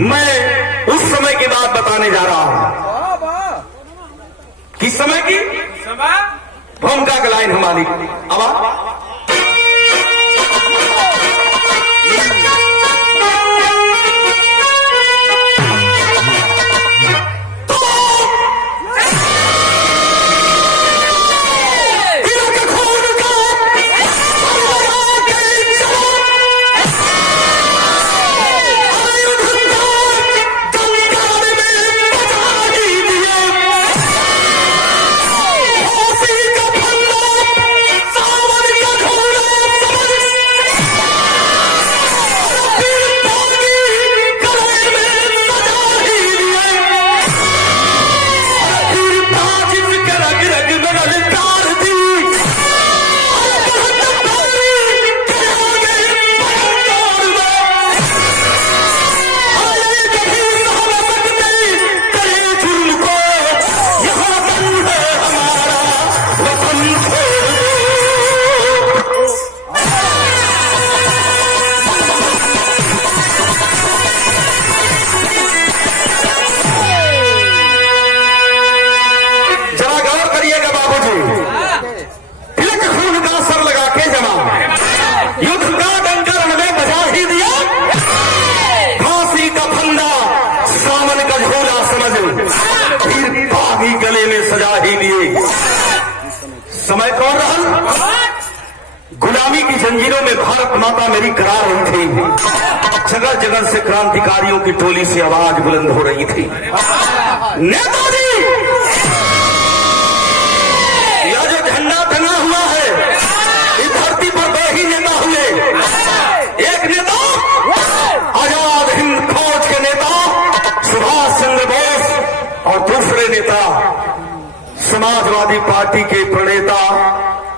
मैं उस समय की बात बताने जा रहा हूं। किस समय की? भूमिका का लाइन हमारी। अब गले में सजा ही लिए। समय कौन रहा? गुलामी की जंजीरों में भारत माता मेरी करार रही थी। जगह जगह से क्रांतिकारियों की टोली से आवाज बुलंद हो रही थी, नेताजी! यह जो झंडा टंगा हुआ है, इस धरती पर दो ही नेता हुए। एक नेता आजाद हिंद फौज के नेता सुभाष चंद्र बोस, और दूसरे नेता समाजवादी पार्टी के प्रणेता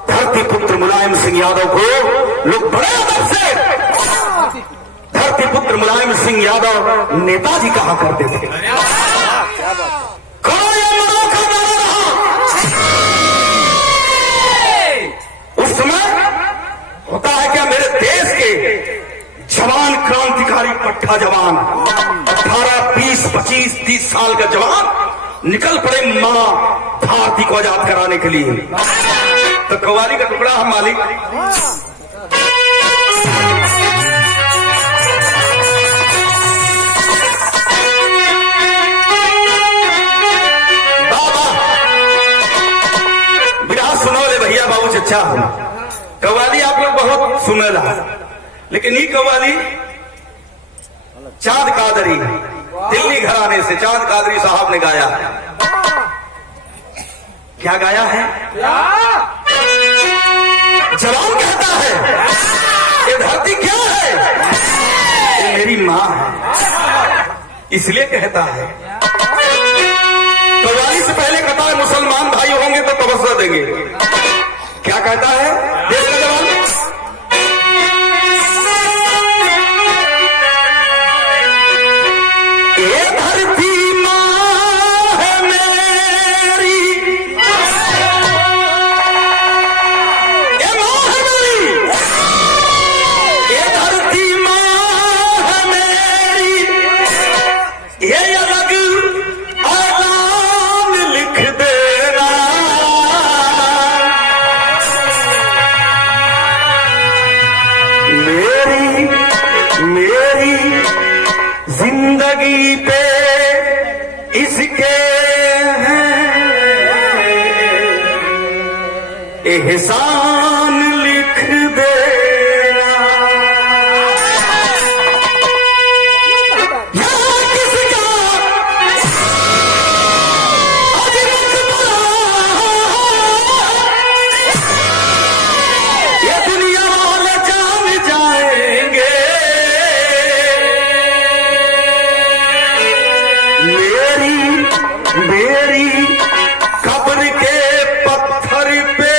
धरती पुत्र मुलायम सिंह यादव को लोग बड़े अदब से धरती पुत्र मुलायम सिंह यादव नेताजी कहा करते थे। उस समय होता है क्या, मेरे देश के जवान क्रांतिकारी पट्टा जवान 18, 20, 25, 30 साल का जवान निकल पड़े मां भारती को आजाद कराने के लिए। तो कव्वाली का टुकड़ा हम मालिक बाबा बिना सुनोले भैया बाबू चचा हूं। कव्वाली आप लोग बहुत सुनेला, लेकिन ये कव्वाली चांद कादरी दिल्ली घराने से चांद कादरी साहब ने गाया। क्या गाया है? जवान कहता है ये धरती क्या है? ये मेरी मां है, इसलिए कहता है। कव्वाली से पहले कहता है मुसलमान भाई होंगे तो तवज्जो देंगे। क्या कहता है देश का जवान? ये धरती मां है मेरी, ये मां है मेरी, ये धरती मां है मेरी, ये अलग ऐलान लिख देना। मेरी मेरी जिंदगी पे इसके एहसान लिख देना। यहाँ किसका आज मकबरा, ये दुनिया वाले जान जाएंगे। मेरी कब्र के पत्थर पे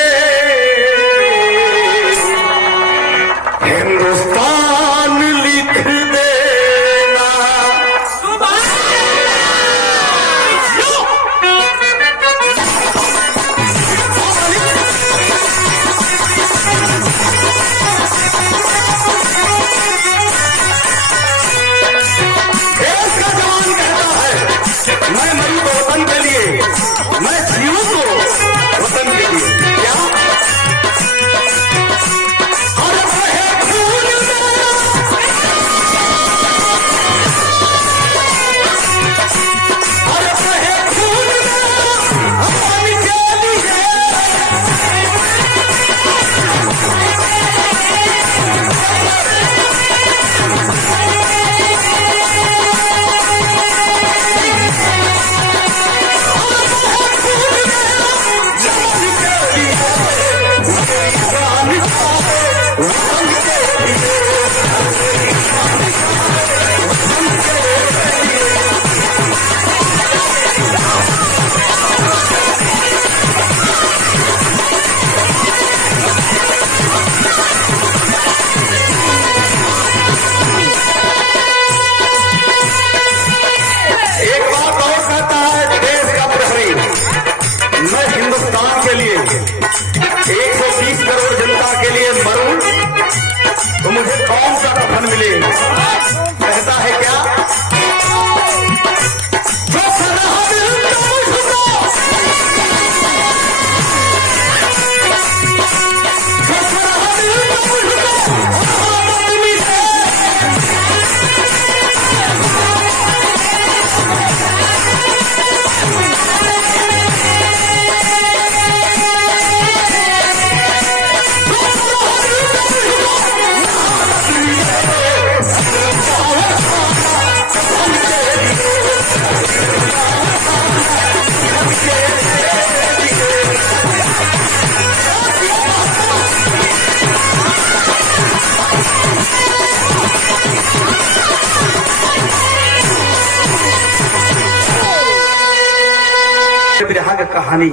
से बिरहा की कहानी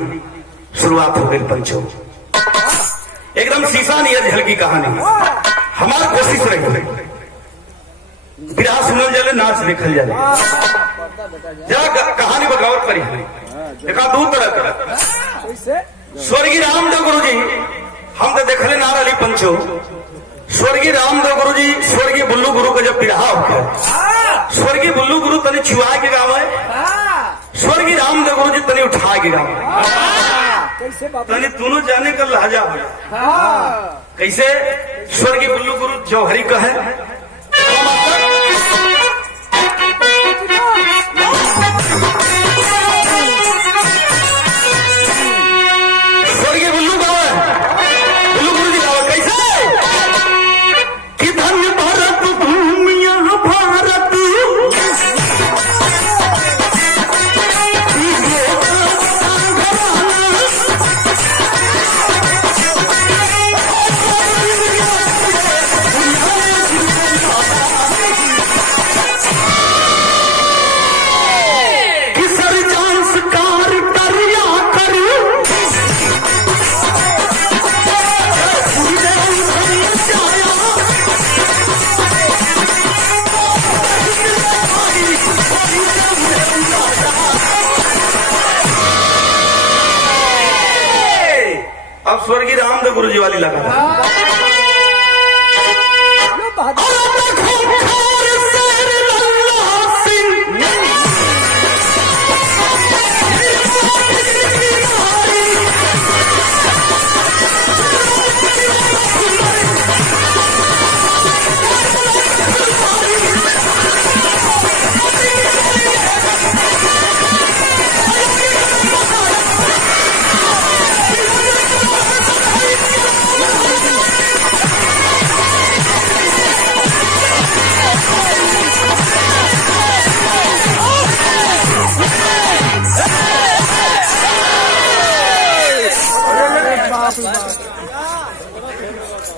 शुरुआत हो गई पंचो। एकदम शीशा नियर झलकी कहानी। हमार कोशिश रही बिरहा सुनल जाले, नाच देखल जाले, जरा कहानी बगावत करी। देखा दू तरह का स्वर्गीय रामदेव गुरु जी हम तो देखले ना रही पंचो। स्वर्गीय रामदेव गुरु जी स्वर्गीय बुल्लू गुरु का जब बिरहा होगा, स्वर्गीय बुल्लू गुरु तनी छुआ के गाँव है, स्वर्गीय रामदेव गुरु जी तनी उठा के गाँव तनी दोनों जाने का लहजा हो। कैसे स्वर्गीय बुल्लू गुरु जौहरी का है, स्वर्गीय बुल्लू गाँव है, बुल्लू गुरु जी गाँव कैसे कि धन्य भारत भूमिया भारत स्वर्गीय रामदेव गुरु जी वाली लगा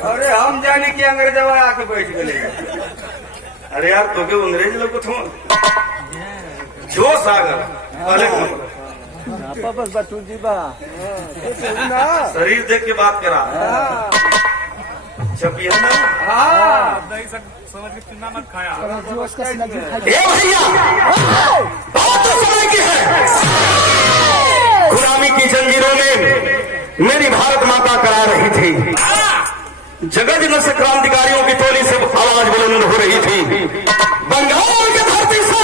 अरे हम जाने की अंग्रेजवा आके बैठ गए। अरे यार तो के अंग्रेज लोग थो जो सागर शरीर देख के बात करा छपिया ना। समझ के चिन्ना मत खाया। भैया बहुत समय की है, गुलामी की जंजीरों में मेरी भारत माता करा रही थी, जगह जगह से क्रांतिकारियों की टोली से आवाज बुलंद हो रही थी। बंगाल की धरती से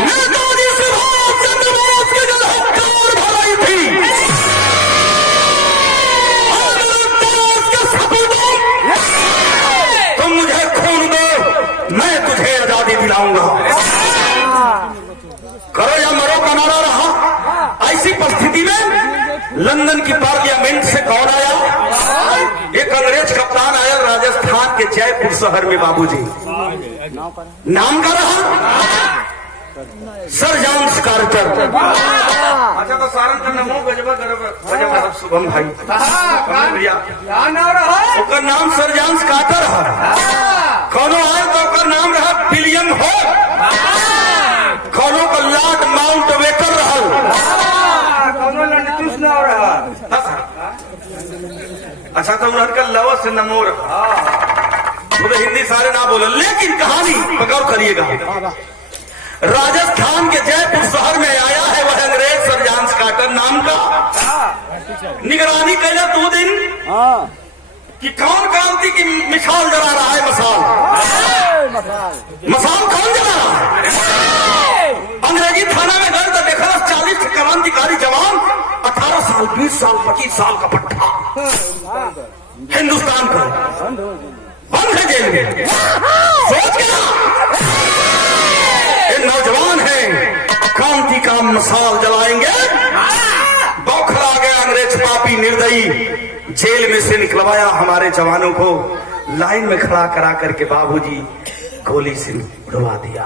नेताजी सुभाष चंद्र बोस की जो हकार भराई थी, तुम मुझे खून दो मैं तुझे आजादी दिलाऊंगा। करो या मरो का नारा रहा। ऐसी परिस्थिति में लंदन की पार्लियामेंट से कौन आया? एक अंग्रेज कप्तान आया राजस्थान के जयपुर शहर में। बाबूजी नाम का रहा सर जॉन कार्टर। अच्छा तो सारन का नमो गजबा गजबा शुभम भाई भैया ओकर नाम सर जॉन कार्टर है। कौनो आए तो ओकर नाम रहा विलियम हॉल, कौनो का लॉर्ड माउंट बेकर रहल, अच्छा तो उनका लवा से नमोर मुझे हिंदी सारे ना बोलो, लेकिन कहानी पकड़ करिएगा। राजस्थान के जयपुर शहर में आया है वह अंग्रेज सर जॉन कार्टर नाम का। निगरानी कैला 2 दिन कि कौन क्रांति की मिसाल जला रहा है। मसाल कौन जला रहा है? अंग्रेजी थाना में गए तो देखा 40 क्रांतिकारी जवान, 18 साल 20 साल 25 साल का पट्टा हिंदुस्तान का बंद है जेल में। सोच गया ये नौजवान हैं, क्रांति का मसाल जलाएंगे। बौखला गया अंग्रेज पापी निर्दयी, जेल में से निकलवाया हमारे जवानों को, लाइन में खड़ा करा करके बाबूजी गोली से उड़वा दिया।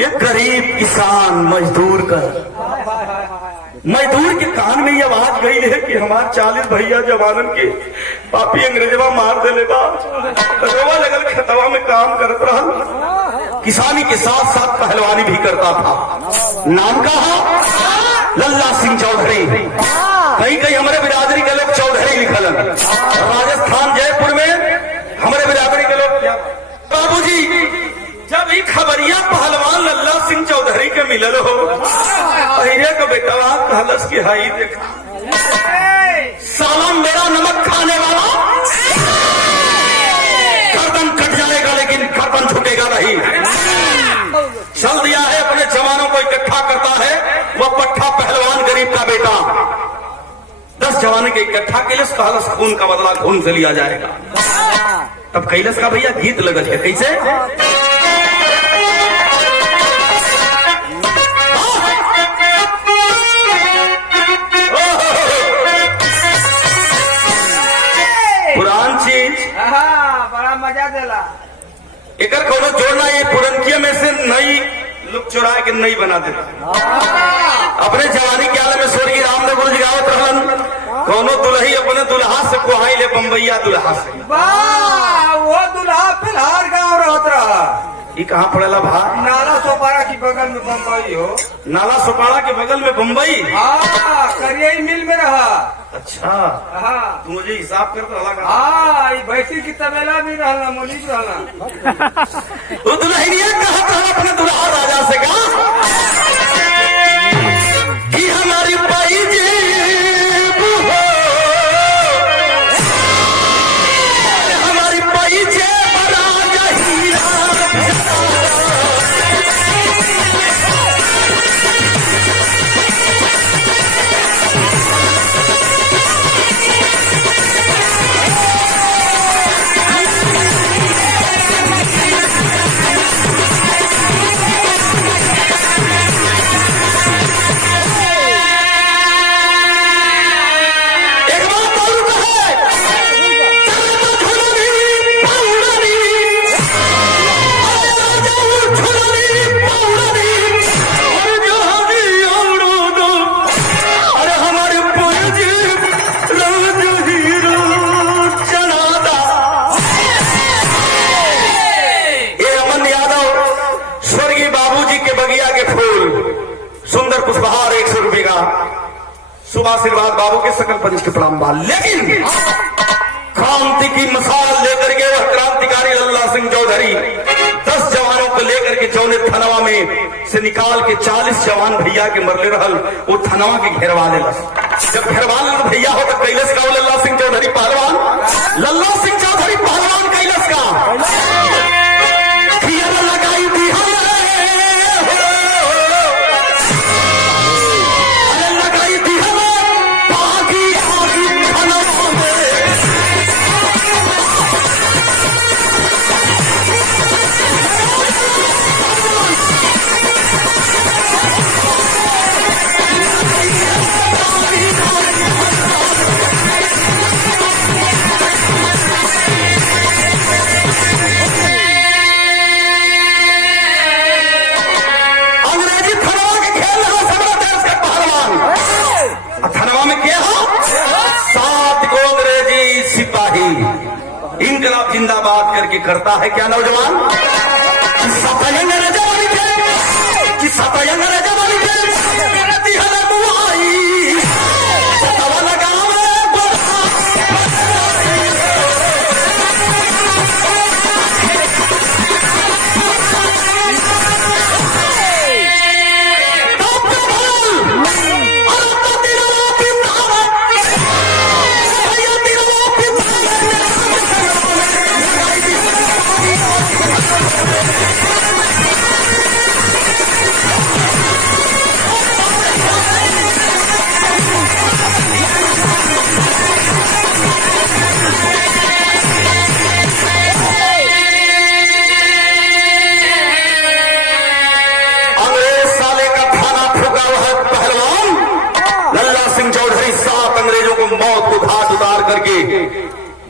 ये गरीब किसान मजदूर का मजदूर के कान में ये आवाज गई है कि हमार 40 भैया जवानन के पापी अंग्रेजवा मार देले बा। रोवा लगल खेतवा में काम करत रहा, किसानी के साथ साथ पहलवानी भी करता था। नाम कहा लल्ला सिंह चौधरी। कहीं कहीं हमारे बिरादरी के लोग चौधरी लिखल। राजस्थान जयपुर में हमारे बिरादरी के लोग बाबूजी जब ही खबरिया पहलवान लल्ला सिंह चौधरी के मिलल हो, अहिरे का बेटा कहलस की हाई देखा साला मेरा नमक खाने वाला गर्दन कट जाएगा लेकिन गर्दन छूटेगा नहीं। चल दिया है, अपने जवानों को इकट्ठा करता है। वह पट्टा पहलवान गरीब का बेटा 10 जवान के इकट्ठा कैलस, कहलस खून का बदला खून से लिया जाएगा। तब कैलस का भैया गीत लगल है कैसे, पुरान चीज बड़ा मजा देला। एकर कोनो जोड़ना, ये पुरनकिया में से नई लुक चुरा के नई बना देता। अपने जवानी के आलम में स्वर्गीय रामदेव गुरु जी गावत रहलन, कोनो दुल्ही अपने दुल्हा से कुहाई ले बम्बैया दुल्हा से। वाह, वो दुल्हा फिलहाल गाँव रहत रहा। ये कहाँ पड़ेला भा? नाला सोपारा की बगल में बम्बई हो। नाला सोपारा के बगल में बम्बई? हाँ, करियई मिल में रहा। अच्छा, हाँ तू मुझे हिसाब कर तो अलग। हाँ, भैंसी की तबेला भी रहना, मोली भी रहना। वो दुल्हनिया कहा था अपने दुल्हा राजा से कहा कि हमारी पाई जेब हो, हमारी पाई जेब राजा हीरा। आशीर्वाद बाबू के सकल पंच के प्रणाम बाल। लेकिन क्रांति की मिसाल लेकर के वह क्रांतिकारी लल्ला सिंह चौधरी 10 जवानों को लेकर के जौने थनवा में से निकाल के 40 जवान भैया के मरले रहल, वो थनवा के घेरवा ले। जब घेरवा भैया हो तो कैलस का लल्ला सिंह चौधरी पहलवान, लल्ला सिंह चौधरी पहलवान कैलस का लगाई दी इंकलाब जिंदाबाद करके करता है क्या नौजवान?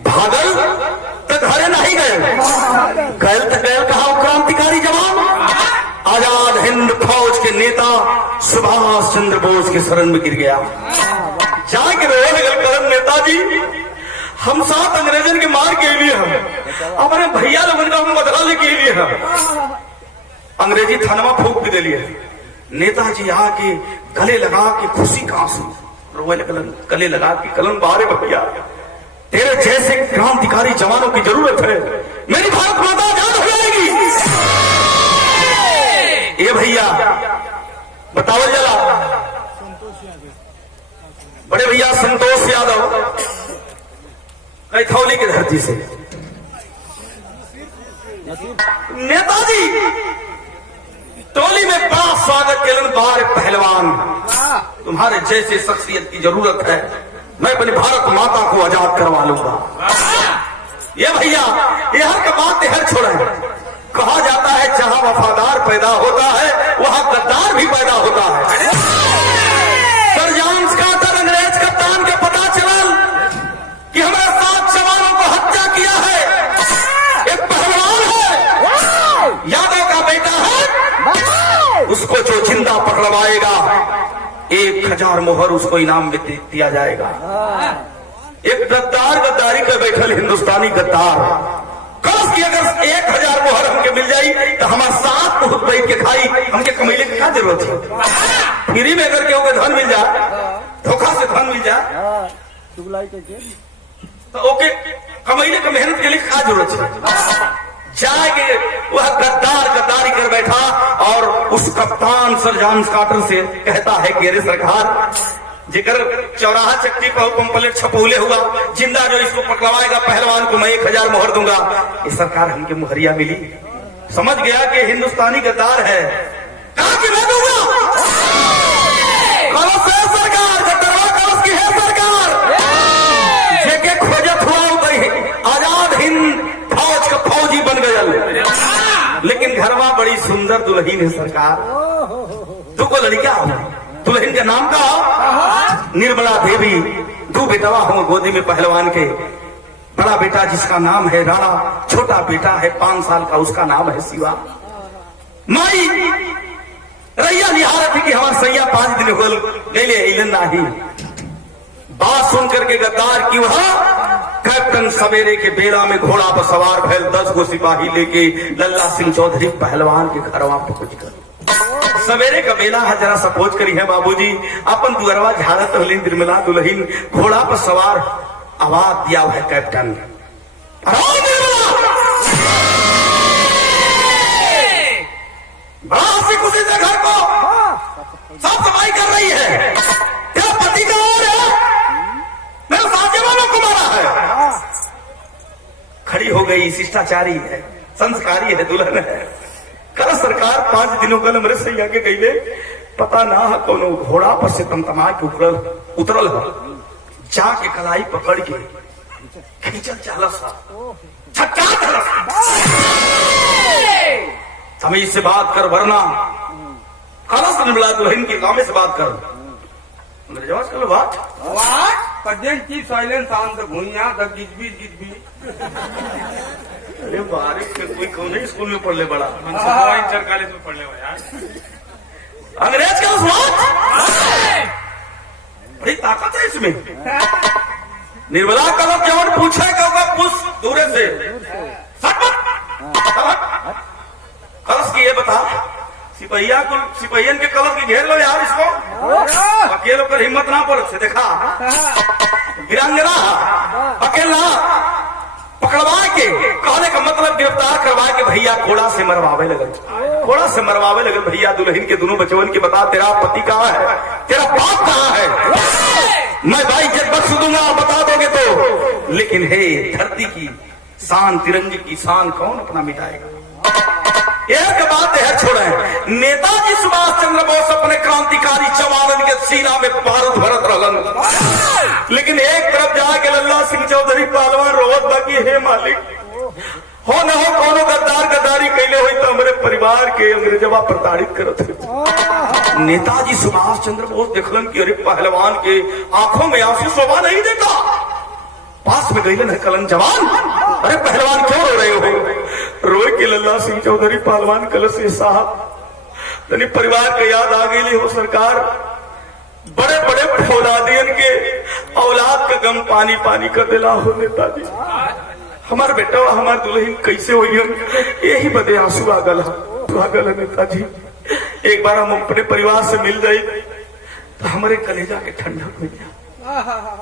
भागल तो घरे नहीं गए, गए तो गए कहा क्रांतिकारी जवान आजाद हिंद फौज के नेता सुभाष चंद्र बोस उसके शरण में गिर गया। जाके रोने लगल करम नेताजी हम 7 अंग्रेजन के मार के लिए हम अपने भैया लोगन का हम बदला लेके लिए हम अंग्रेजी थानवा फूक भी दे लिए। नेताजी आके गले लगा के खुशी का आंसू रोए लगलन, गले लगा के कलम बारे भैया तेरे जैसे क्रांतिकारी जवानों की जरूरत है, मेरी भारत माता आजाद हो जाएगी। ये भैया बताओ जरा बड़े भैया संतोष यादव कैथौली की धरती से नेताजी टोली में बड़ा स्वागत के बार पहलवान तुम्हारे जैसे शख्सियत की जरूरत है, मैं अपनी भारत माता को आजाद करवा लूंगा। ये भैया ये हर का बात हर छोड़े, कहा जाता है जहां वफादार पैदा होता है वहां गद्दार भी पैदा होता है। सर जॉन कार्टर अंग्रेज कप्तान के पता चलल कि हमारे 7 जवानों को हत्या किया है, एक पहलवान है यादव का बेटा है, उसको जो जिंदा पकड़वाएगा 1000 मोहर उसको इनाम में दिया जाएगा। एक गद्दार गद्दारी कर बैठल हिंदुस्तानी गद्दार कस की अगर 1000 मोहर हमके मिल जाई तो हमारे साथ बहुत बैठ के खाई, हमके कमैले की क्या जरूरत है। फ्री में अगर केहू के धन मिल जाए, धोखा से धन मिल जाए तो ओके कमैले के मेहनत के लिए क्या जरूरत है। जाके वह गद्दार गद्दारी कर बैठा और उस कप्तान सर जॉन कार्टर से कहता है कि अरे सरकार जेकर चौराहा चक्की पर पंपलेट छपौले हुआ जिंदा जो इसको पकड़वाएगा पहलवान को मैं 1000 मोहर दूंगा। ये सरकार हमके मुहरिया मिली, समझ गया कि हिंदुस्तानी गद्दार है, कहा कि मैं दूंगा। कलश है सरकार, गद्दारवा कलश की है सरकार, जेके खोजत हुआ आजाद हिंद फौज का फौजी बन गया। लेकिन घरवा बड़ी सुंदर दुल्हन है सरकार, तुमको लड़किया हो, दुल्हन का नाम का हो निर्मला देवी, 2 बेटवा हो गोदी में पहलवान के, बड़ा बेटा जिसका नाम है राणा, छोटा बेटा है 5 साल का उसका नाम है शिवा। माई रैया निहारत थी कि हमारा सैया 5 दिन हो गए इलन नाही। बात सुन करके गद्दार की वहां कैप्टन सवेरे के बेड़ा में घोड़ा पर सवार भैल 10 गो सिपाही लेके लल्ला सिंह चौधरी पहलवान के घरवा पहुंच कर सवेरे का बेला है, जरा सपोज करी है बाबूजी अपन दुअरवा झाड़त हली निर्मला दुल्हन घोड़ा पर सवार आवाज दिया है कैप्टन बड़ा सी खुशी से घर को साफ सफाई कर रही है, तेरा पति का और है, मेरे साथ वालों को मारा है। खड़ी हो गई, शिष्टाचारी है, संस्कारी है, दुल्हन है। कल सरकार 5 दिनों कल मेरे सैया के गईले पता ना है कोनो घोड़ा पर से तमतमा के उतरल है, जाके कलाई पकड़ के खींचल चाला सा छक्का हमें इससे बात कर वरना कलश निर्मला दुल्हन के गांव में से बात कर मेरे जवाब चलो बात प्रेजेंट की साइलेंस ऑन द भुइया द गिजबी अरे बारिश के कोई कौन स्कूल में पढ़ ले बड़ा इंटर कॉलेज में पढ़ ले यार अंग्रेज का स्वाद बड़ी ताकत है इसमें। निर्मला कलश जवन पूछे कहोगा पूछ दूरे से कलश की ये बता सिपहियन के कलश की घेर लो यार इसको, अकेले पर हिम्मत ना पड़ से देखा वीरांगना अकेला पकड़वा के कहने का मतलब गिरफ्तार करवा के भैया घोड़ा से मरवावे लगल भैया दुल्हन के दोनों बचवन के बता तेरा पति कहाँ है, तेरा बाप कहाँ है, मैं भाई जब बख्श दूंगा बता दोगे तो। लेकिन हे धरती की शान तिरंगे की शान कौन अपना मिटाएगा। एक बात है छोड़े, नेताजी सुभाष चंद्र बोस अपने क्रांतिकारी जवानन के सीना में बारूद भरत रहलन, लेकिन एक तरफ जाके लल्ला सिंह चौधरी पहलवान रोवत बाकी हे मालिक हो न हो कोनो गद्दार गद्दारी कैले हुई तो हमारे परिवार के अंग्रेजवा प्रताड़ित करत है। नेताजी सुभाष चंद्र बोस देखलन कि अरे पहलवान के आंखों में आंसू शोभा नहीं देता, पास में गईलन है कलन जवान, अरे पहलवान क्यों रो रहे हो, रोए के लल्ला सिंह चौधरी पहलवान कलश साहब तनी परिवार के याद आ गई हो सरकार, बड़े बड़े फौलादियन के औलाद का गम पानी पानी कर दिला हो नेताजी। हमार बेटा हमार दुल्हन कैसे हुई यही बदे आंसू आगल है नेताजी। एक बार हम अपने परिवार से मिल जाए तो हमारे कलेजा के ठंडक हो गया।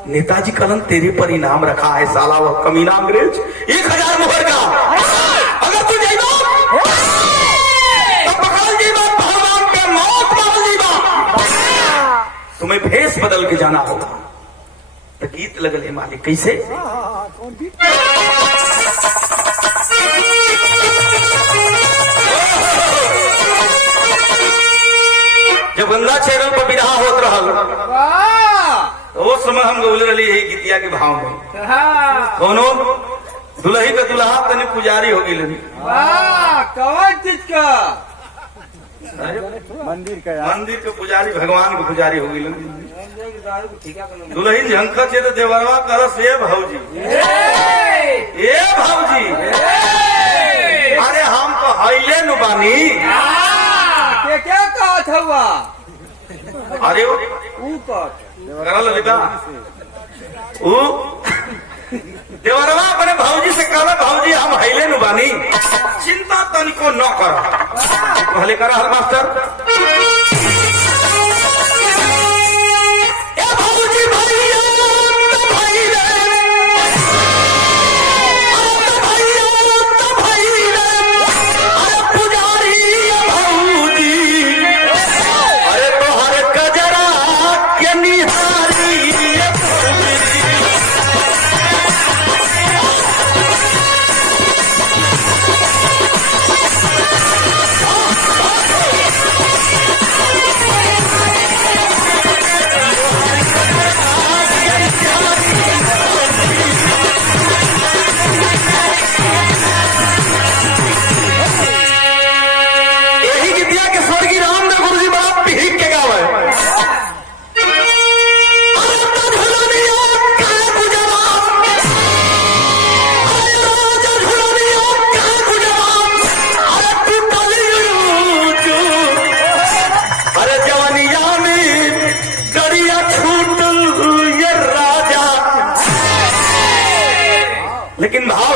नेताजी कलन तेरे पर इनाम रखा है साला वह कमीना अंग्रेज 1000 मुहर का। अगर तू जाइबा तो पकड़ जीवा पहलवान पे मौत मार जीवा। तुम्हें भेष बदल के जाना होगा। तो गीत लगल है मालिक कैसे जब गंगा चैनल पर विदा होत रहल तो उस समय हम गौल रही यही गीतिया के भाव में कोनो दुल्ही का दुल्हा तने पुजारी हो गई कौन चीज का मंदिर के पुजारी भगवान के पुजारी हो गई। दुल्हन झंखा छे तो देवरवा करस ये भौजी ये भौजी अरे हम तो हईले नु बानी क्या कहा हुआ अरे ऊपर करल ललिता ऊ देवरवा अपने भौजी से कहला भौजी हम हईले नु बानी चिंता तनिको न कर। पहले करा हर मास्टर लेकिन भाव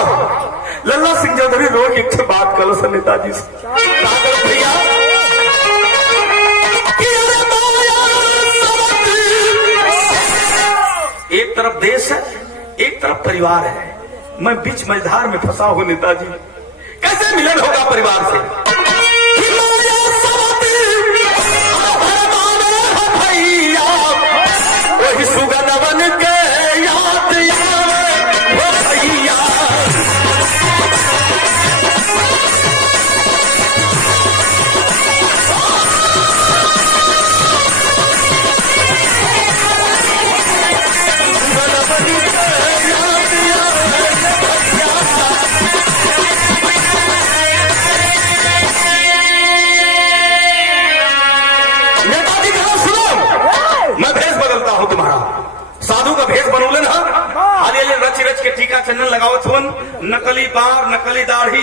लल्ला सिंह चौधरी रोज एक से बात करो सर नेताजी से भैया एक तरफ देश है एक तरफ परिवार है। मैं बीच मझधार में फंसा हूं नेताजी कैसे मिलन होगा परिवार से। वही सुगनवन के याद टीका चंदन लगावत हुन नकली बार नकली दाढ़ी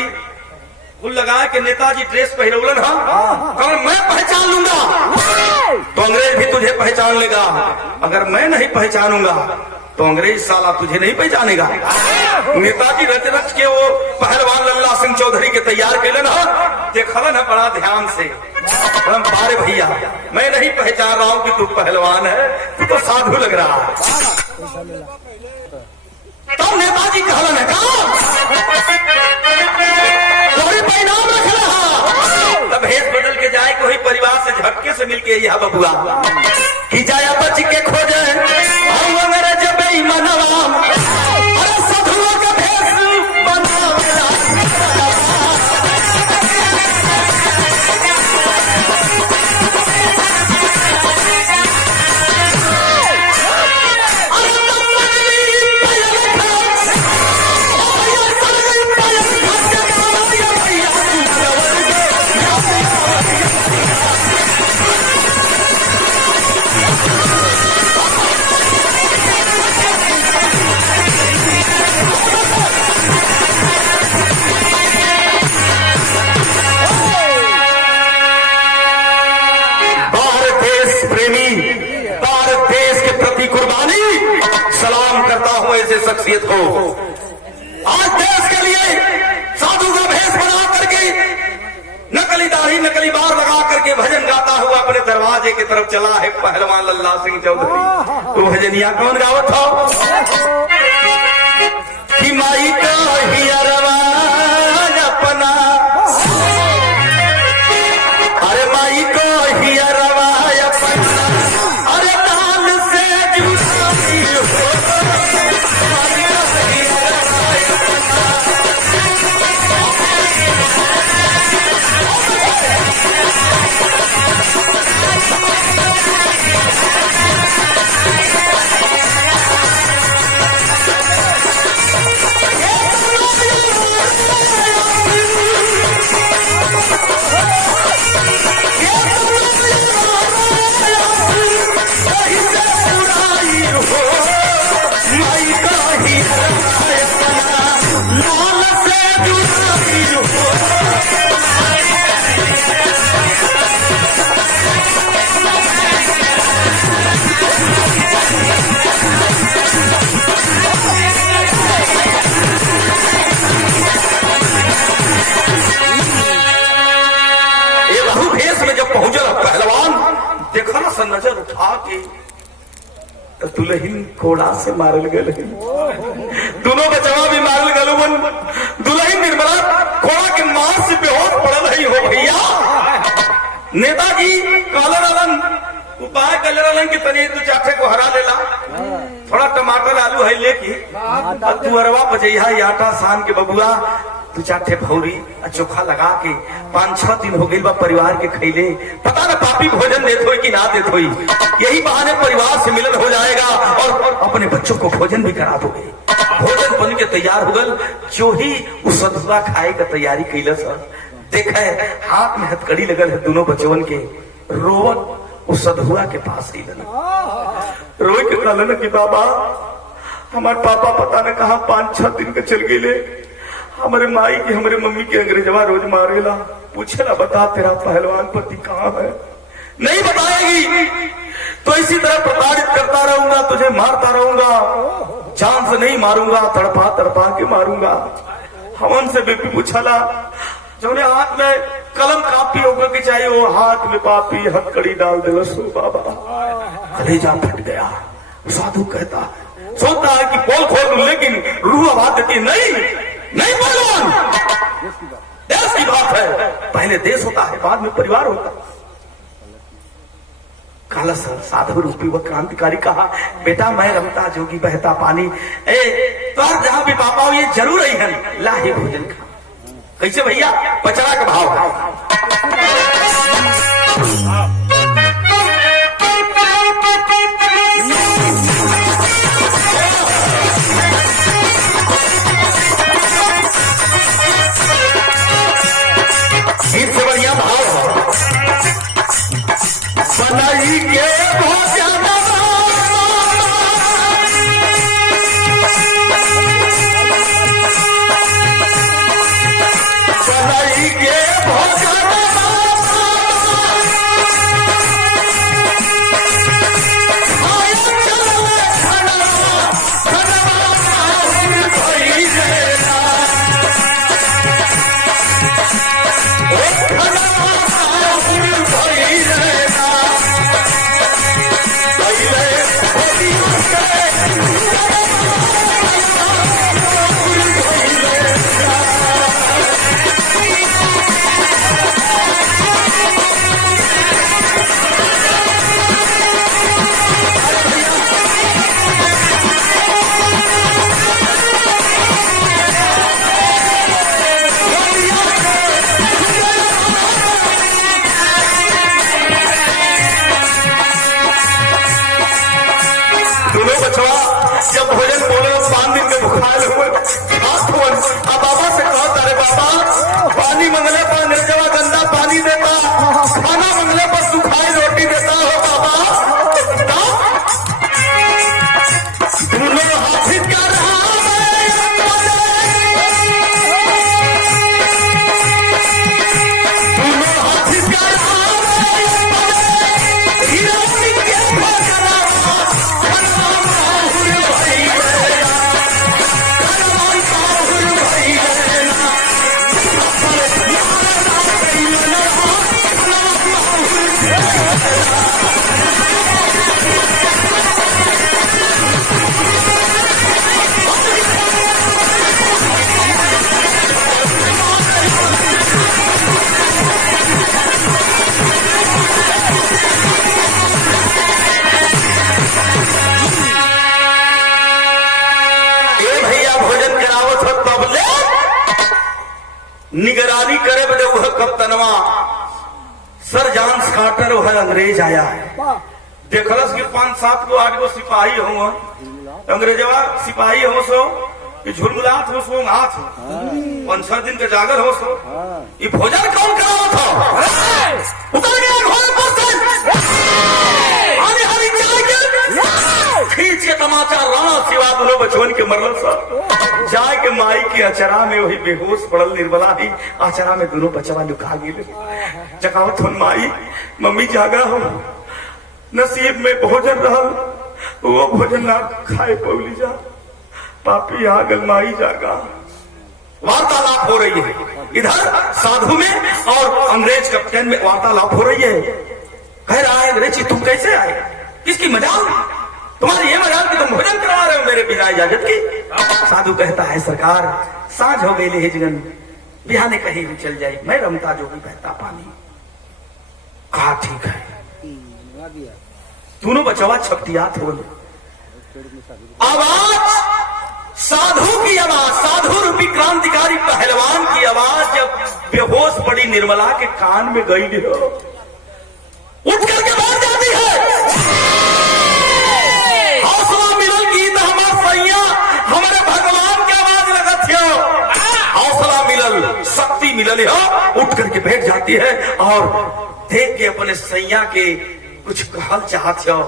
कुल लगा के नेताजी ड्रेस पहरौलन अगर मैं पहचान लूंगा तो अंग्रेज भी तुझे पहचान लेगा। अगर मैं नहीं पहचानूंगा तो अंग्रेज साला तुझे नहीं पहचानेगा। नेताजी रच रच के वो पहलवान लल्ला सिंह चौधरी के तैयार के लेना देखलन है बड़ा ध्यान से। अरे भैया मैं नहीं पहचान रहा हूँ कि तू पहलवान है तू तो साधु लग रहा है। तब नेताजी कहलन है परिणाम रख रहा तब भेष बदल के जाए कोई परिवार से झटके से मिलके यह बबुआ कि जाया बच के खोजे मनवा साधुओं का भेष बनावेला करता हूं ऐसे शख्सियत को। आज देश के लिए साधु का भेष बना करके, नकली दाढ़ी नकली बार लगा करके भजन गाता हुआ अपने दरवाजे की तरफ चला है पहलवान लल्ला सिंह चौधरी। तो भजनिया कौन गावत हो कि माई का ही अरवाज अपना, अरे माई को ही अरवाज अपना, अरे दाल से जुटाई हो, माई का ही अरवाज अपना। देखा ना सन नजर उठा के तो दुल्हन घोड़ा से मारल गए, दोनों बचवा भी मारल गए। दुल्हन निर्मला घोड़ा के मार से बेहोश पड़ल ही हो भैया। नेताजी कहलन उपाय कर कि तनी तू चाचे को हरा लेला, थोड़ा टमाटर आलू है लेके तू अरवा पजैहा आटा सान के बबुआ, तू चाटे भौरी चोखा लगा के 5-6 दिन हो गई बा परिवार के खैले, पता ना पापी भोजन देत होई कि ना देत होई। यही बहाने परिवार से मिलन हो जाएगा और अपने बच्चों को भोजन भी करा दोगे। भोजन बन के तैयार हो गल, जो ही उस सतुआ खाए का तैयारी कैल सर, देखे हाथ में हथकड़ी लगल है दोनों बचवन के, रोवत उस सधुआ के पास ही रोई के कहलन कि बाबा हमारे पापा पता न कहा 5-6 दिन के चल गए, हमारे माई की हमारे मम्मी की अंग्रेजवा रोज मारेला, पूछेला बता तेरा पहलवान पति कहाँ है, नहीं बताएगी तो इसी तरह प्रताड़ित करता रहूंगा, तुझे मारता रहूंगा, जान से नहीं मारूंगा, तड़पा तड़पा के मारूंगा। हमन से बेपी पूछला जो हाथ में कलम कापी होकर के चाहिए, वो हाथ में पापी हथकड़ी डाल दे सो बाबा, कलेजा फट गया। साधु कहता है सोचता है कि पोल खोल दूं, लेकिन रूह आवाज देती नहीं भगवान, देश की बात है, पहले देश होता है बाद में परिवार होता है। काला साधु रूपी व क्रांतिकारी कहा बेटा मैं रमता जोगी बहता पानी, तो जहां भी पापा हो ये जरूर ही है, लाहे भोजन खा। कैसे भैया पचड़ा का भाव इससे बढ़िया भाव बनाई के भोजन बनाई के भोजन निगरानी करे बदे वह कप्तनवा सर जॉन कार्टर वह अंग्रेज आया है। देखलस कि 5, 7 गो 8 गो सिपाही हो, अंग्रेजवा सिपाही हो सो कि झुलमुलात हो सो हाथ 5-6 दिन के जागल हो सो ये भोजन कौन करावा था? उतर गया घोड़े पर से हरी हरी चाय के खींच के तमाचा राणा सिवा दोनों बचवन के मरल सा जाय के माई की अचरा में वही बेहोश पड़ल निर्मला ही अचरा में दोनों बचवा लुका गेले। जगावत हो माई, मम्मी जागा हो, नसीब में भोजन रहल वो भोजन ना खाए पौली जा, पापी आगल माई जागा। वार्तालाप हो रही है इधर साधु में और अंग्रेज कप्तान में वार्तालाप हो रही है। कह रहा है अंग्रेजी तुम कैसे आए, किसकी मजाल, तुम्हारी ये मजाल कि तुम भोजन करवा रहे हो मेरे बिना इजाजत की। साधु कहता है सरकार साँझ हो गई ले जगन बिहाने कहीं भी चल जाए, मैं रमता जो भी बहता पानी। कहा ठीक है। दोनों बचवा छपटियात हो गए। आवाज साधु की आवाज, साधु रूपी क्रांतिकारी पहलवान की आवाज जब बेहोश पड़ी निर्मला के कान में गई हो, उठ करके बैठ जाती है। हौसला मिलल की तो हमारे सैया हमारे भगवान की आवाज लगत हो, हौसला मिलल शक्ति मिलल हो, उठ करके बैठ जाती है और देख के अपने सैया के कुछ कहल चाहत हो,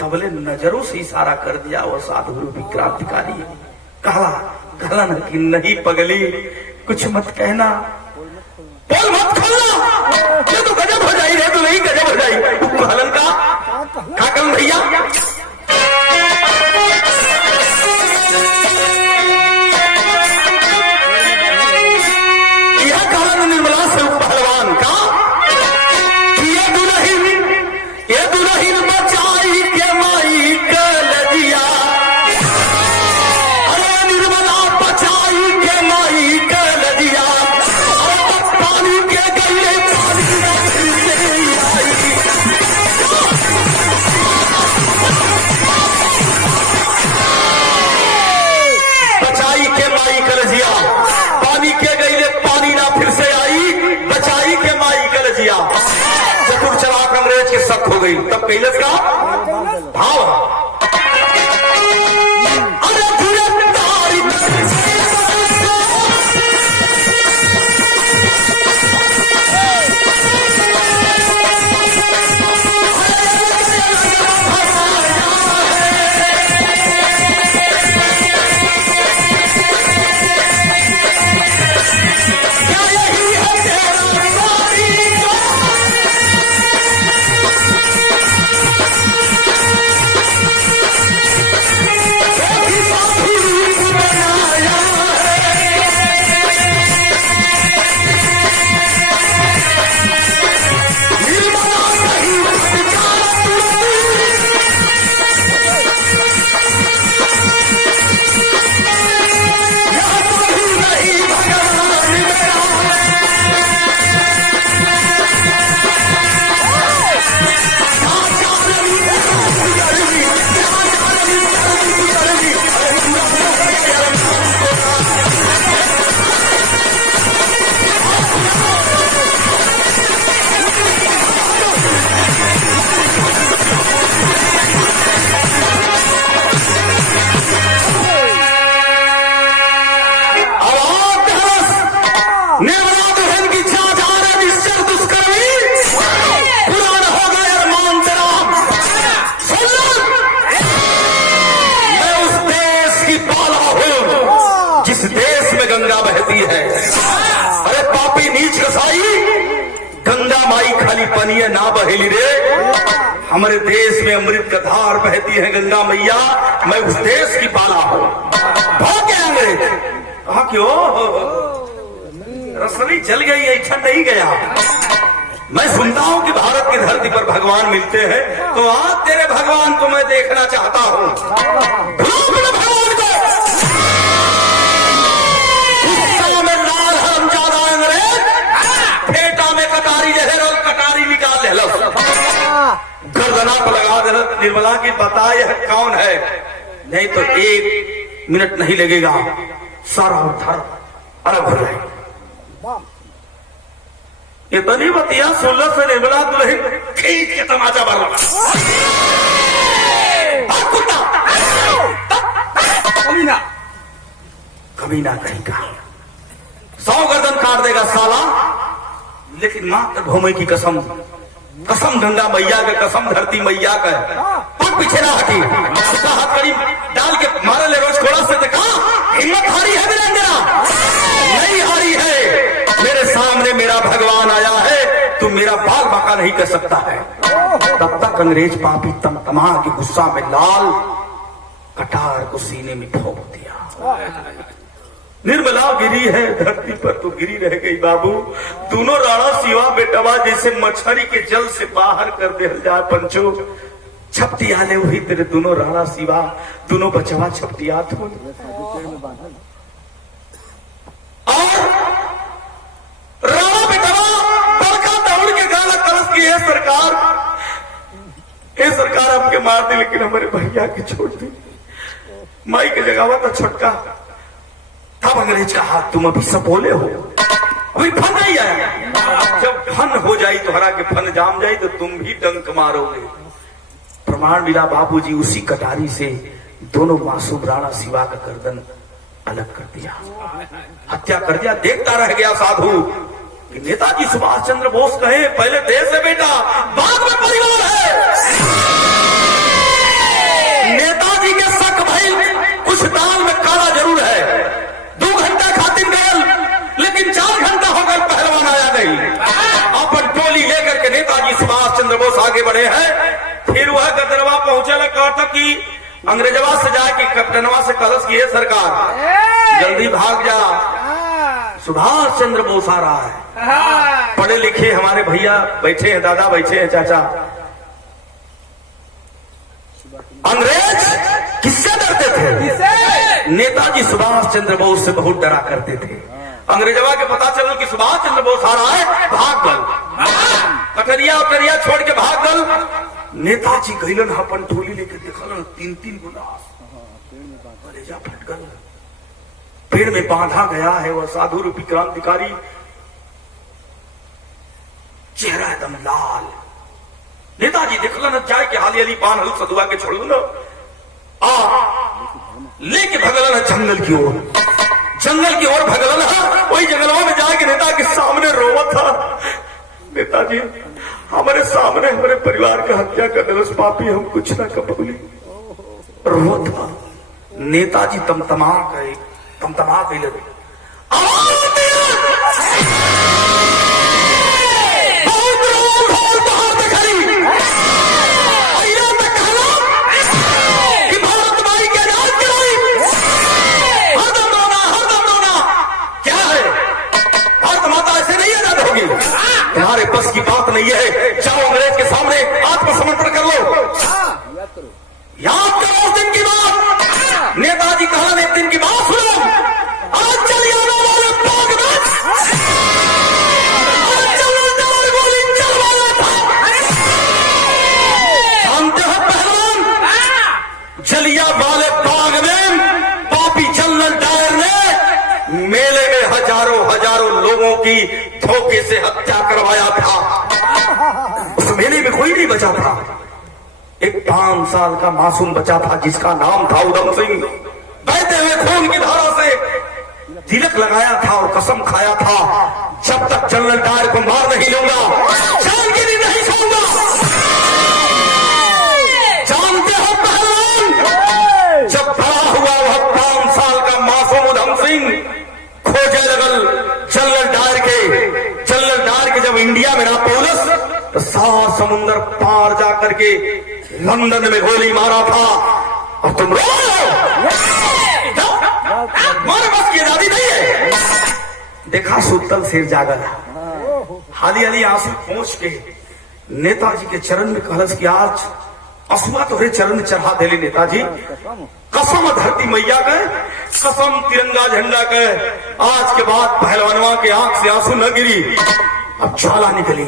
तबले नजरों से इशारा कर दिया वो साधु रूपी क्रांतिकारी। कहला ना कि नहीं पगली कुछ मत कहना, बोल मत खोलना, ये तो गजब हो जाई रे, तो नहीं गजब हो जाई। तू हलन का कम भैया यह कहलन निर्मला से पहलवान का कि ये दुल्हन बचाई के माई के लजिया, अरे निर्मला बचाई के माई के लजिया, पानी के गले पानी आई। बचाई के माई के लजिया, पानी के गले पानी ना फिर से आई, बचाई के माई के लजिया। चतुर चलाक अंग्रेज के शक हो गई, तब कैलस का भाव गंगा बहती है। अरे पापी नीच कसाई, गंगा माई खाली पनिया ना बहेली रे, हमारे देश में अमृत का धार बहती है गंगा मैया, मैं उस देश की पाला हूं। भाग गया अंग्रेज, कहा क्यों रसनी जल गई, ऐसा नहीं गया। मैं सुनता हूं कि भारत की धरती पर भगवान मिलते हैं, तो आज तेरे भगवान को मैं देखना चाहता हूं। भगवान को में लाल हम ज्यादा अंग्रेज फेटा में कटारी जहर और कटारी निकाल ले लो, गर्दना पर लगा दे। निर्मला की बता यह कौन है, नहीं तो 1 मिनट नहीं लगेगा, सारा उद्धार अलग हो जाएगा। इतनी बतिया 16 से निर्मला दुल्हन खींच के तमाचा मार कभी ना कहीं का 100 गर्दन काट देगा साला, लेकिन मात्र भूमि की कसम, कसम गंगा मैया का, कसम धरती मैया का, पग पीछे ना हटी। उसका हाथ करीब डाल के मारे ले रोज कोड़ा से देखा, हिम्मत हारी है वीरेंद्रा, नहीं हारी है। मेरे सामने मेरा भगवान आया है, तू मेरा बाल बाका नहीं कर सकता है। तब तक अंग्रेज पापी तमतमा के गुस्सा में लाल कटार को सीने में ठोक दिया। निर्मला गिरी है धरती पर तो गिरी रह गई बाबू। दोनों राणा शिवा बेटवा जैसे मछली के जल से बाहर कर दे जाए पंचो, छपटिया ले वही तेरे दोनों राणा शिवा, दोनों बचवा छपटिया थो। और राणा बेटवा बड़का दौड़ के गाला कलश की है सरकार, हे सरकार आपके मार दी लेकिन हमारे भैया के छोड़ दी, माई के जगह था छोटका। तब अंग्रेज का हाथ, तुम अभी सपोले हो, अभी फन नहीं आया, जब फन हो जाई तो हरा के फन जाम जाई तो तुम भी डंक मारोगे। प्रमाण मिला बाबूजी, उसी कटारी से दोनों मासूम राणा शिवा का गर्दन अलग कर दिया, हत्या कर दिया। देखता रह गया साधु कि नेताजी सुभाष चंद्र बोस कहे पहले देश है बेटा, बाद में परिवार है। नेताजी के शक भइल, कुछ दाल में काला जरूर है। 2 घंटा खातिर गए, लेकिन 4 घंटा हो गए पहलवान आया नहीं। अपन टोली लेकर के नेताजी सुभाष चंद्र बोस आगे बढ़े हैं। फिर वह गदरवा पहुंचे लगा था कि अंग्रेजवा से जाके कैप्टनवा से कलश किए सरकार जल्दी भाग जा, सुभाष चंद्र बोस आ रहा है। पढ़े लिखे हमारे भैया बैठे हैं, दादा बैठे हैं, चाचा। अंग्रेज किससे डरते थे? नेताजी सुभाष चंद्र बोस से बहुत डरा करते थे। अंग्रेजवा के पता चल कि सुभाष चंद्र बोस आ रहा है, भाग गल, कटरिया उटरिया छोड़ के भाग गल। नेताजी गईलन अपन टोली लेके देखल 3-3 गुलास कलेजा फट गल, पेड़ में बांधा गया है वह साधु रूपी क्रांतिकारी, चेहरा एकदम लाल। नेताजी देखलन जाए कि हाली हाली पान हल सदुआ के छोड़ लो, लेके भगलन जंगल की ओर, जंगल की ओर भगलन। वही जंगलों में जाके नेता के सामने रोवा था, नेताजी हमारे सामने हमारे परिवार का हत्या कर दिलस पापी, हम कुछ ना कबूली। रोवा था नेताजी, तमतमा गए, तमतमा गए लगे। तुम्हारे बस की बात नहीं है, जाओ अंग्रेज के सामने आत्मसमर्पण कर लो। याद करो उस दिन की बात, नेताजी कहा एक दिन की बात सुनो, आज चलिए आने वाले बाग में गोली चलवाया था। जानते हो पहलवान, जलिया वाले बाग में पापी जनरल डायर ने मेले में हजारों लोगों की धोखे से हत्या करवाया था। उस मेले में कोई नहीं बचा था, एक 5 साल का मासूम बचा था जिसका नाम था उधम सिंह। बहते हुए खून की धारा से तिलक लगाया था और कसम खाया था, जब तक जनरल डायर को मार नहीं लूंगा, जानगिरी नहीं छोड़ूंगा। जानते हो पहलवान, जब बड़ा हुआ वह 5 साल का मासूम उधम सिंह खोजे लगल जनरल डायर के जब इंडिया में ना पहुंच तो 7 समुंदर पार जाकर के लंदन में गोली मारा था। और तुम मारे बस की आजादी नहीं है। देखा सुतल शेर जागल, हाली हाली आंसू पहुंच के नेताजी के चरण में कहलस कि आज असुआ तोहरे चरण में चढ़ा देले नेताजी, कसम धरती मैया के, कसम तिरंगा झंडा के, आज के बाद पहलवानवा के आंख से आंसू न गिरी, अब ज्वाला निकली।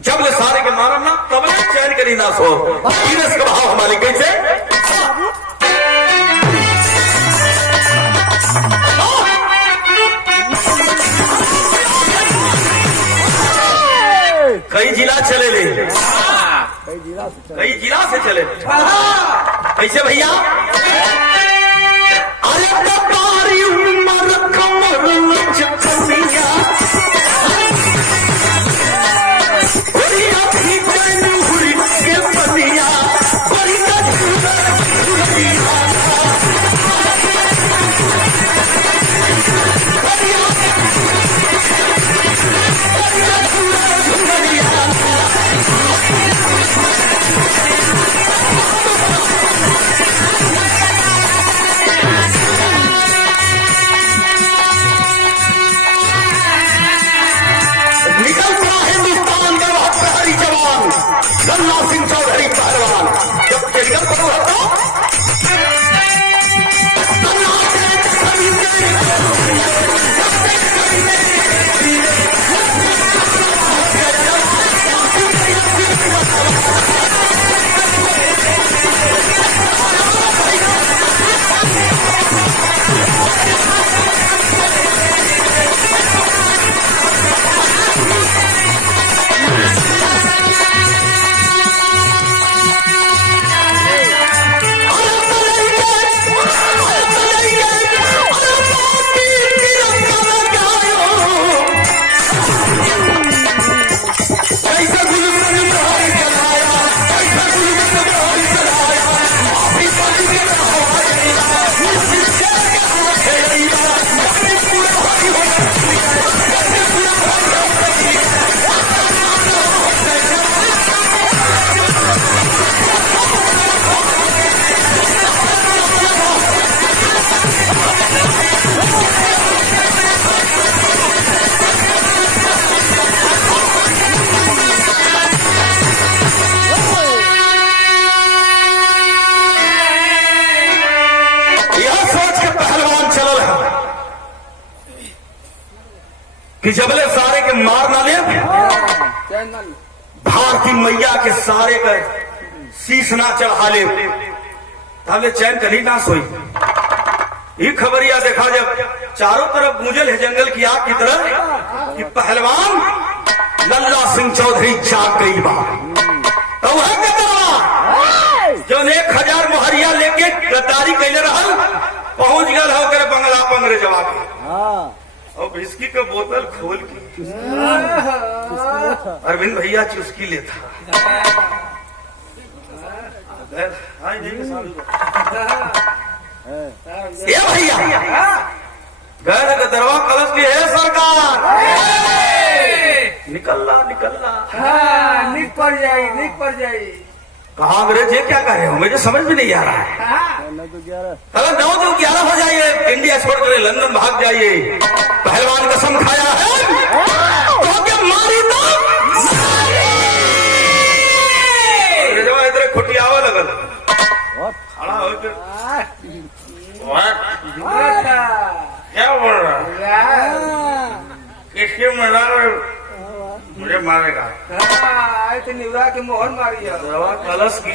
जब ले सारे के मारम ना तब ले चैन करी ना सो। इनस का भाव हमारी कैसे कई जिला से चले। कैसे भैया? अरे कपारी उम्र कमर लचकनिया, बढ़िया भीतर मुहरी के पनिया, बढ़िया झुलरिया, लल्ला सिंह चौधरी पहलवान जब टेलीग्राम पकड़ो हटो कि जबले सारे के मार ना ले, भारती मैया के सारे का शीश ना चढ़ा ले, तबले चैन कहीं ना सोई। ये खबरिया देखा जब चारों तरफ गूंजल है जंगल की आग की तरह कि पहलवान लल्ला सिंह चौधरी जाग गई बात। तो वह जो 1000 मुहरिया लेके गद्दारी कैले रहल पहुंच गया होकर बंगला पंगरे जवाब और विस्की का बोतल खोल के अरविंद भैया चुस्की लेता। ये भैया घर का दरवा कलश की है सरकार, निकलना निकलना निक पड़ जाई। कहा अंग्रेज ये क्या कर रहे हो, मुझे समझ में नहीं आ रहा है। अगर 9 तो 11 हो जाइए, इंडिया छोड़ कर लंदन भाग जाइए। पहलवान कसम खाया है तो क्या मारी तो इधर खुटियावा लगल खड़ा हो के क्या बोल रहा किसके मिला मुझे मारेगा। निवरा के मोहन मारी कलश की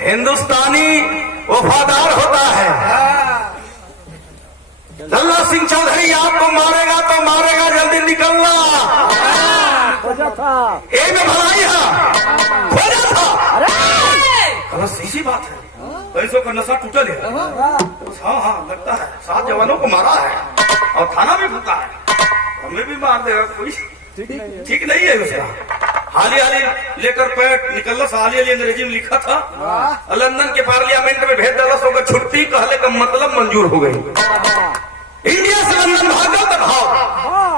हिंदुस्तानी वफादार होता है। लल्ला सिंह चौधरी आपको मारेगा तो मारेगा, जल्दी निकलना। एक में भलाई है खोजा था कलश, इसी बात है। पैसों का नशा टूटल है। हाँ लगता है 7 जवानों को मारा है और थाना भी फंसा है, हमें भी मार देगा कोई, ठीक नहीं है उसका। हाली लेकर पैट निकलना, हाली अंग्रेजी में लिखा था, लंदन के पार्लियामेंट में भेज डाला, होकर छुट्टी कहले का मतलब मंजूर हो गई। इंडिया से लंदन भागा तो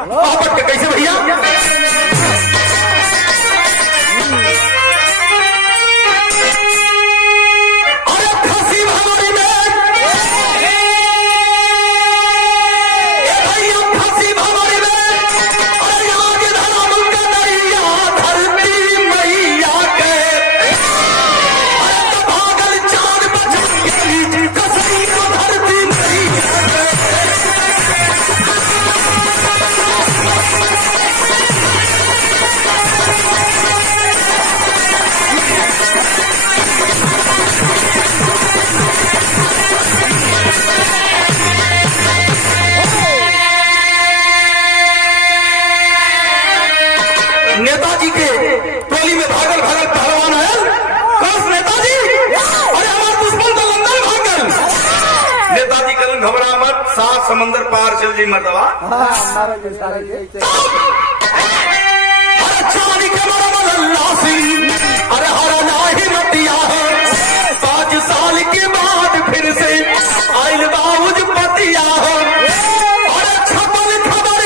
भाव के कैसे भैया? घबरा मत, 7 समंदर पार चल जी मर्दवा। चांदी के मरमल अल्लाह सिंह, अरे हरा नाही रतिया है, 5 साल के बाद फिर से आइल बाबूज पतिया हो। अरे छपल खबर,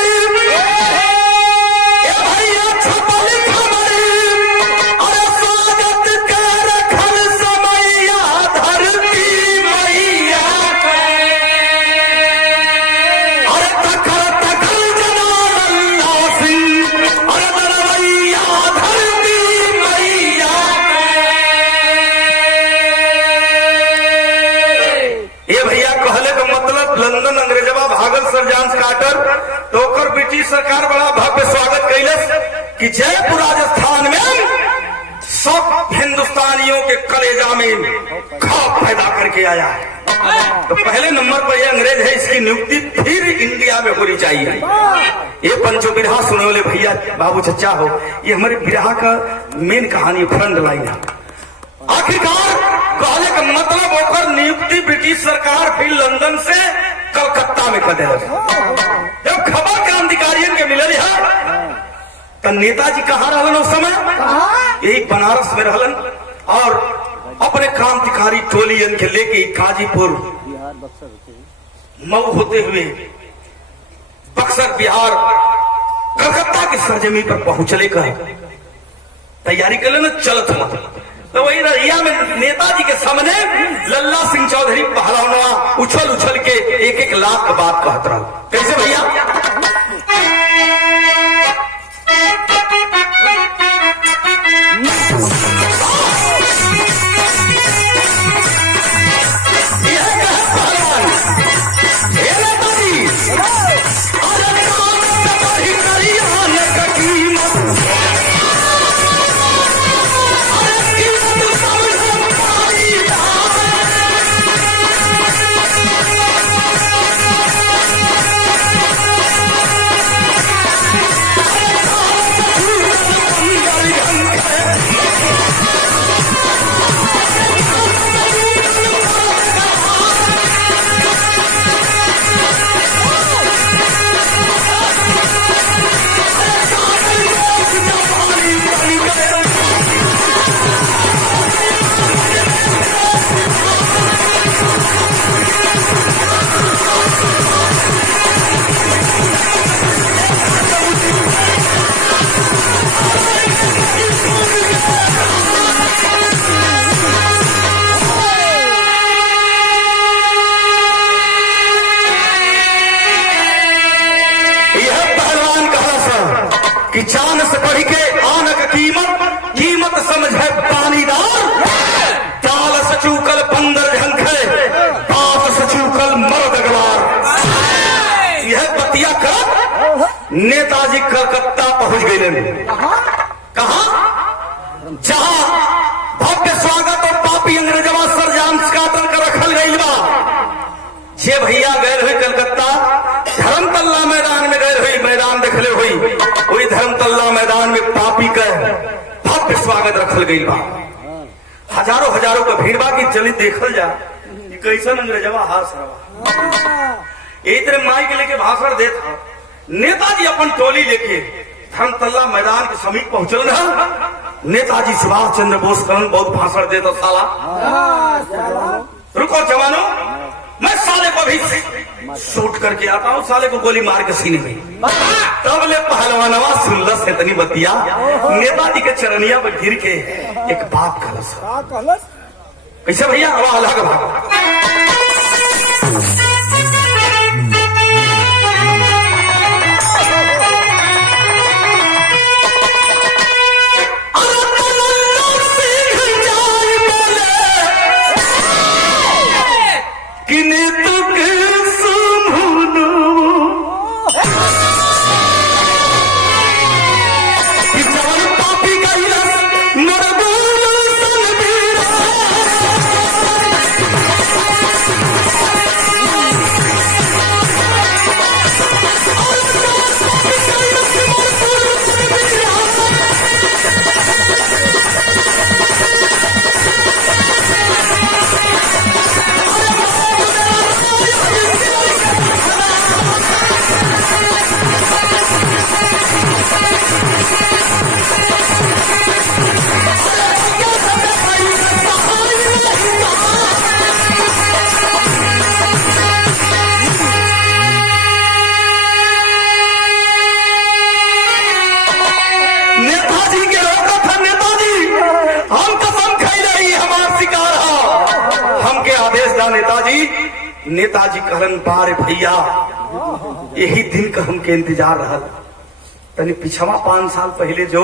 ए भैया छपल खबर, अरे स्वागत के रखल समैया धरती मैया के। अरे तखर तखर जनाल अल्लाह सिंह, अरे दरवैया धरती मैया के। ये भैया कहले का मतलब लंदन अंग्रेजवा भागल सरजान से काटर तो ओकर ब्रिटिश सरकार बड़ा भव्य स्वागत कैलस कि जयपुर राजस्थान में सब हिंदुस्तानियों के कलेजा में खौफ पैदा करके आया है। तो पहले नंबर पर ये अंग्रेज है, इसकी नियुक्ति फिर इंडिया में होनी चाहिए। ये पंचो बिरहा सुने वाले भैया बाबू चचा हो, ये हमारे बिरहा का मेन कहानी फ्रंट लाइन है। आखिरकार कहले का मतलब होकर नियुक्ति ब्रिटिश सरकार फिर लंदन से कलकत्ता में कर दे। जब खबर क्रांतिकारियों के मिलल है तो नेताजी कहाँ रहलन उस समय? यही बनारस में रहलन और अपने क्रांतिकारी टोलियन के लेके गाजीपुर मऊ होते हुए बक्सर बिहार कलकत्ता की सरजमी पर पहुंचने का तैयारी कर लेना चलत मत। तो वही रहिया में नेताजी के सामने लल्ला सिंह चौधरी पहलवानवा उछल उछल के 1-1 लाख का बात कहत रहा। कैसे भैया? कि चांद से बढ़ के आन की कीमत, कीमत समझ है पानीदार, ताल से चूकल बंदर झंखे, बात से चूकल मर्द गवार। यह बतिया कर नेताजी कलकत्ता पहुंच गए। कहा? जहां भव्य स्वागत और पापी अंग्रेजवा सरजाम काटन कर रखल गई बा। जे भैया गए हुए कलकत्ता धर्मतल्ला मैदान में गए हुई, मैदान देखले हुई, वही धर्मतल्ला मैदान में पापी का भव्य स्वागत रखल गई बा। हजारों हजारों का भीड़ बा की चली देखल जा कैसा अंग्रेजवा हास रहा। यही तरह माई के लेके भाषण देता नेताजी अपन टोली लेके धर्मतल्ला मैदान के समीप पहुंचल रहा। नेताजी सुभाष चंद्र बोस कौन बहुत भाषण देता साला। रुको जवानों, मैं साले को भी शूट करके आता हूँ, साले को गोली मार के सीने में। तब ले पहलवानवा सुल्लस है तनी बतिया नेताजी के चरनिया पर गिर के एक बात कहलस। कैसे भैया? हवा अलग भाग नेताजी कहलन बारे भैया यही दिन का हमके इंतजार रहा। तनी पिछवा 5 साल पहले जो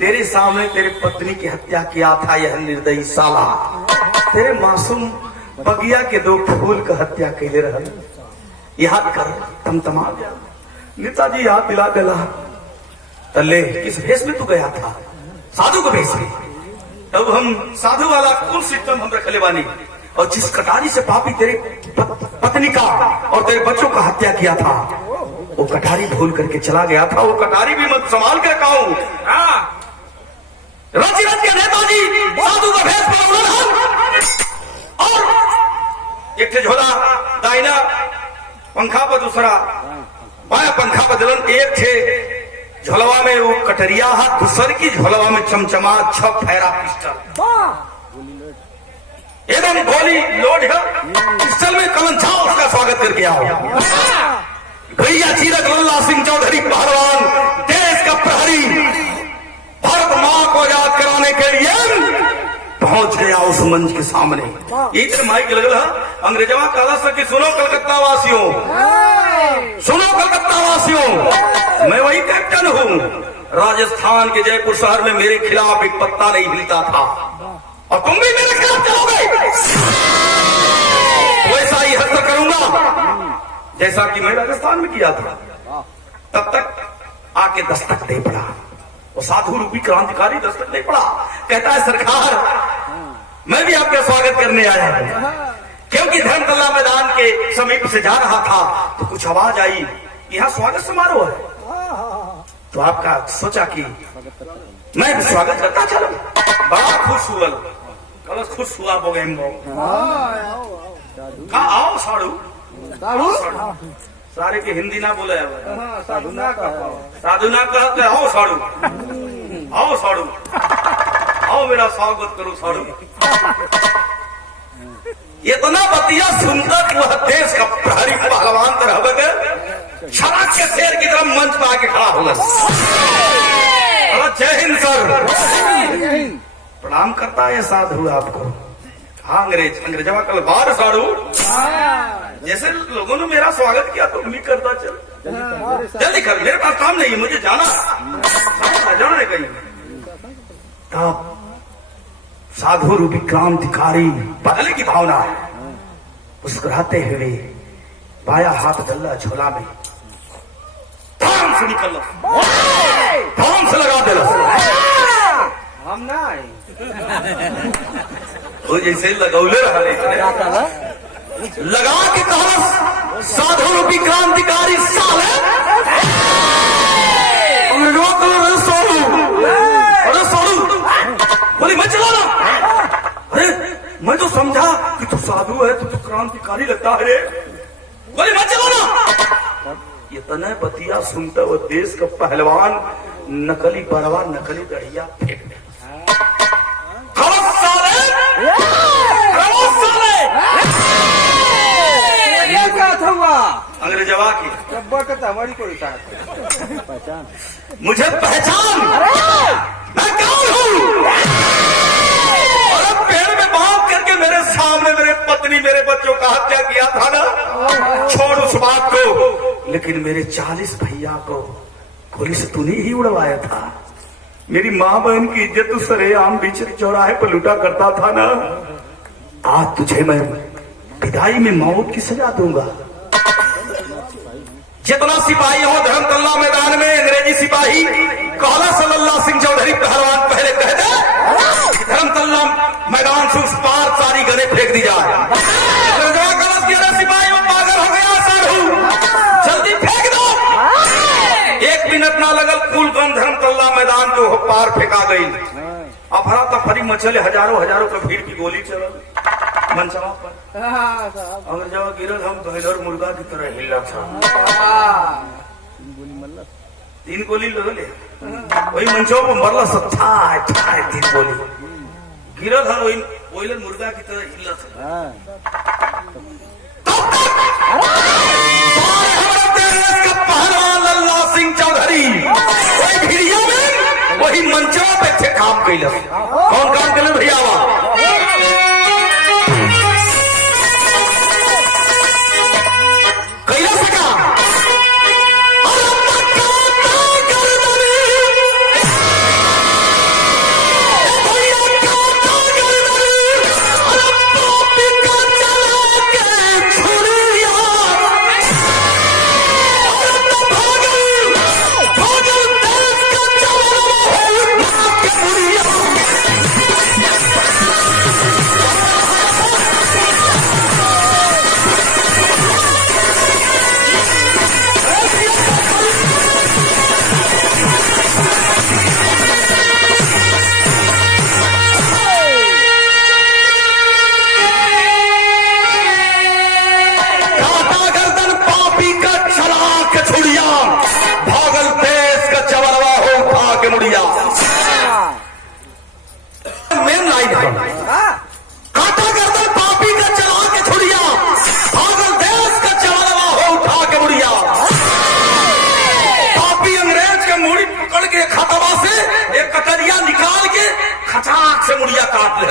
तेरे सामने तेरे पत्नी की हत्या किया था यह निर्दयी साला, तेरे मासूम बगिया के 2 फूल का हत्या कैले रहा। याद कर तमतमा गया। नेताजी याद दिला गला। तल्ले किस भेष में तू गया था? साधु के भेष में। तब हम साधु वाला कौन सिस्टम हम रखले बानी, और जिस कटारी से पापी तेरे पत्नी का और तेरे बच्चों का हत्या किया था वो कटारी भूल करके चला गया था। वो कटारी भी मत संभाल के कहूं। रची रच के नेताजी साधु का भेष में और एक झोला दाहिना पंखा पर, दूसरा बाया पंखा पर दलन। एक थे झोलवा में वो कटरिया हाथ, दूसर की झोलवा में चमचमा 6 फैरा पिस्टल। एकदम गोली लोड है पिस्टल में। कलन जाओ उसका स्वागत करके आओ। भैया चीरक लल्ला सिंह चौधरी पहलवान, देश का प्रहरी, भारत मां को याद कराने के लिए पहुंच गया उस मंच के सामने। इधर माइक लगल है। अंग्रेजवा काला से कि सुनो कलकत्ता वासियों, सुनो कलकत्ता वासियों, मैं वही कैप्टन हूँ। राजस्थान के जयपुर शहर में मेरे खिलाफ एक पत्ता नहीं हिलता था और तुम भी मेरे खिलाफ चलोगे। वैसा ही हस्त करूंगा जैसा कि मैं राजस्थान में किया था। तब तक आके दस्तक दे पड़ा वो साधु रूपी क्रांतिकारी। दस्तक दे पड़ा, कहता है सरकार मैं भी आपका स्वागत करने आया हूं, क्योंकि धर्मतल्ला मैदान के समीप से जा रहा था तो कुछ आवाज आई यहाँ स्वागत समारोह है। तो आपका सोचा कि मैं भी स्वागत करता चलो। बड़ा खुश हुआ, कल खुश हुआ बोगेम्बो। कहा आओ साड़ू, सारे के हिंदी ना बोले साधु ना कहते आओ साड़ू, आओ साड़ू, आओ मेरा स्वागत करो साड़ू। ये तो ना बतिया सुंदर वह देश का प्रहरी पहलवान तरह बगे छलाक के शेर की तरह मंच पर आके खड़ा हुआ। जय हिंद सर, प्रणाम करता है साधु आपको। हाँ अंग्रेजवा कल बार साड़ू, जैसे लोगों ने मेरा स्वागत किया तो मैं करता चल जल्दी कर, मेरे पास काम नहीं है, मुझे जाना है कहीं। तब साधु रूपी क्रांतिकारी बदले की भावना मुस्कुराते हुए बाया हाथ डल्ला झोला में धाम से निकल, धाम से लगा दे। हम ना वो जैसे लगौले रहा लगा के कहा साधु रूपी क्रांतिकारी साले बोली मैं चलाना। अरे मैं तो समझा कि तू साधु है, तू क्रांतिकारी लगता है रे। बोली मैं चलाना। ये तने बतिया सुनता वो देश का पहलवान नकली बरवा नकली गढ़िया फेंक दे। अंग्रेजवा की हमारी कोई पहचान, मुझे पहचान, मैं कौन हूँ? और पेड़ में बांध करके मेरे सामने मेरे पत्नी मेरे बच्चों का हत्या किया था ना, छोड़ उस बात को। लेकिन मेरे 40 भैया को गोली से तूने ही उड़वाया था। मेरी माँ बहन की इज्जत तू सरेआम बीच चौराहे पर लूटा करता था ना। आज तुझे मैं विदाई में मौत की सजा दूंगा। जितना सिपाही हो धर्मतल्ला मैदान में अंग्रेजी सिपाही काला सल्लल्ला सिंह चौधरी पहलवान पहले कहते धर्मतल्ला मैदान से उस पार सारी गने फेंक दी जाए। सिपाही वो पागल हो गया साधु, जल्दी फेंक दो। 1 मिनट ना लगल कुल गन धर्मतल्ला मैदान के वो पार फेंका गई। अफरा तफरी मचले, हजारों का भीड़ की गोली चल मंचवा पर। अगर जब गिरल हम गहलोर मुर्गा की तरह हिला था। 3 गोली लगले वही मंचवा पर मरला सब ठाए 3 गोली गिरल है वही मुर्गा की तरह हिला था। पहलवान लल्ला सिंह चौधरी वही भिड़िया में वही मंचवा पे थे काम कैल। कौन काम कैल भैया?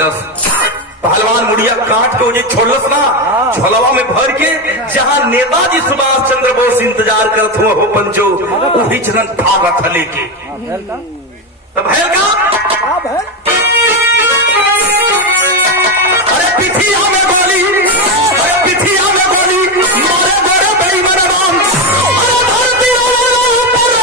दस पहलवान मुड़िया काट के वो छोड़लस ना झोलवा में भर के जहाँ नेताजी सुभाष चंद्र बोस इंतजार करत हुआ हो पंचो वही जनन भागत था लेके तब है का अरे पिठिया में गोली मारे गोरे बड़ी मनराम अरे धरती ऊपर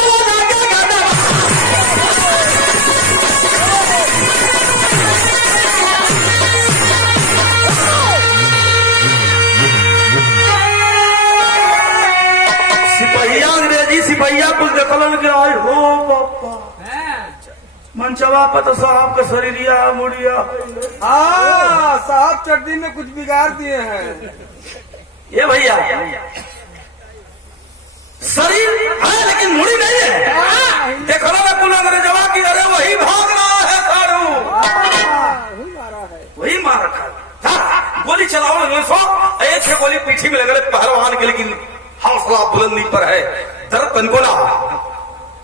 सिपहिया अंग्रेजी सिपहिया कुछ देखलन के आए हो बापा मनचवा पर तो साहब का शरीरिया मुड़िया साहब चटनी में कुछ बिगाड़ दिए हैं। ये भैया शरीर है लेकिन मुड़ी नहीं है। देखो ना कुल अंग्रेजवा की अरे वही भाग रहा है सारू वही मार रखा गोली चलाओ सो एक है गोली पीछे में लगे पहलवान के लेकिन हौसला बुलंदी पर है दर्द तनको ना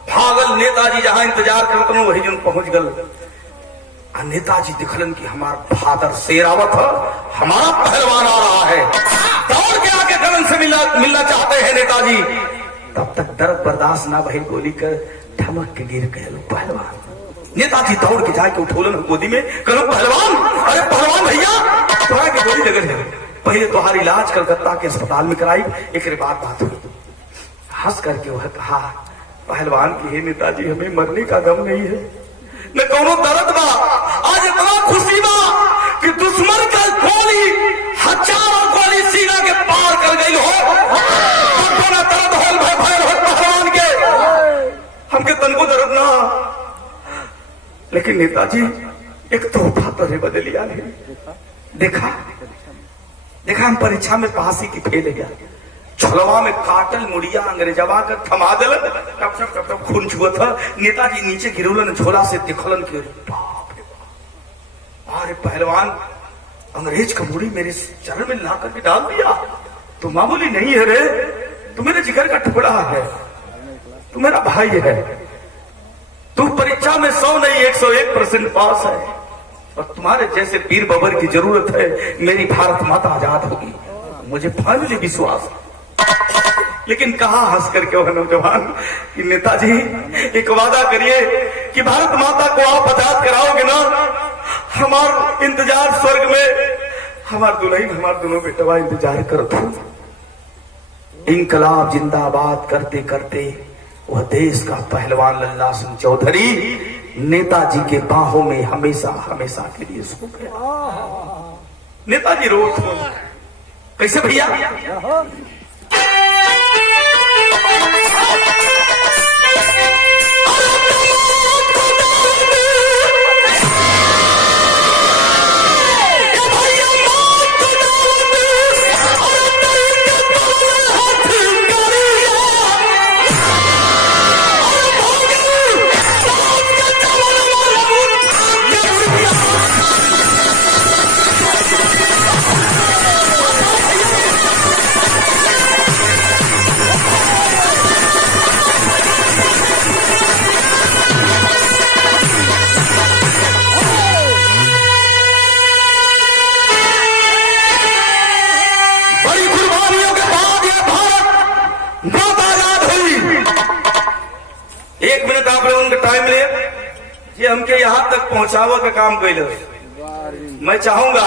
भागल नेताजी जहां इंतजार करते वही जन पहुंच गल नेताजी दिखलन की हमारा फादर शेरावत है हमारा पहलवान आ रहा है दौड़ के आके करण से मिलना चाहते हैं नेताजी तब तक दर्द बर्दाश्त ना भई गोली कर धमक के गिर गए पहलवान नेताजी दौड़ के जाके उठोलन गोदी में करो पहलवान अरे पहलवान भैया तोरा की गोली लगे है पहले तुम्हारी इलाज कलकत्ता के अस्पताल में कराई एक बात हुई हंस करके वह कहा पहलवान की हे नेताजी हमें मरने का गम नहीं है न कोनो दर्द बा आज इतना खुशी बा कि दुश्मन का गोली हजारों गोली सीना के पार कर गई हो दर्द हो पहलवान के हमके तनको दर्द ना लेकिन नेताजी एक तोहफा तो बदलिया नहीं देखा हम परीक्षा में पास ही की फेल गया झोलवा में काटल मुड़िया अंग्रेजवा का थमा दिल टप टप खून छुआ था नेताजी नीचे गिरौलन झोला से दिखलन के बाप रे बाप अरे पहलवान अंग्रेज का मुड़ी मेरे चरण में ला करके डाल दिया तो मामूली नहीं है रे तू मेरे जिगर का टुकड़ा है तू मेरा भाई है तू परीक्षा में 100 नहीं 101% पास है और तुम्हारे जैसे वीर बबर की जरूरत है मेरी भारत माता आजाद होगी मुझे फाइनली विश्वास लेकिन कहा हंस करके वह नौजवान कि नेताजी एक वादा करिए कि भारत माता को आप आजाद कराओगे ना हमार इंतजार स्वर्ग में हमार दुल्हन हमार दोनों बेटवा इंतजार करते इंकलाब जिंदाबाद करते करते वह देश का पहलवान लल्ला सिंह चौधरी नेताजी के बाहों में हमेशा हमेशा के लिए सो गया नेताजी रोज कैसे भैया टाइम ले ये हमके यहाँ तक पहुँचावा का काम कैल मैं चाहूंगा